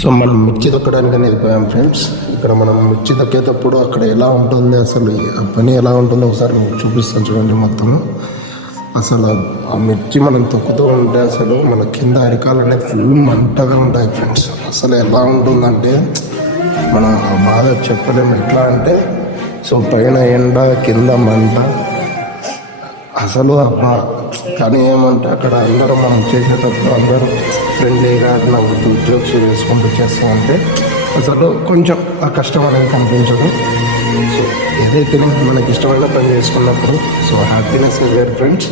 So మనం మిర్చి తొక్కడానికి వెళ్ళిపోయాం ఫ్రెండ్స్. ఇక్కడ మనం మిర్చి తొక్కేటప్పుడు అక్కడ ఎలా ఉంటుంది, అసలు ఆ పని ఎలా ఉంటుందో ఒకసారి మీకు చూపిస్తాను చూడండి. మొత్తం అసలు ఆ మిర్చి మనం తొక్కుతూ ఉంటే అసలు మన కింద అరికాలు అనేది ఫుల్ మంటగా ఉంటాయి ఫ్రెండ్స్. అసలు ఎలా ఉంటుందంటే మనం బాధ చెప్పలేము. ఎట్లా అంటే సో పైన ఎండ కింద మంట అసలు అబ్బా. కానీ ఏమంటే అక్కడ అందరూ మనం చేసేటప్పుడు అందరూ ఫ్రెండ్లీగా నవ్వుతూ జోక్స్ వేసుకుంటూ చేస్తామంటే అసలు కొంచెం ఆ కష్టం అనేది కనిపించదు. సో ఏదైతే మనకి ఇష్టమైన పని చేసుకున్నప్పుడు so happiness is there friends.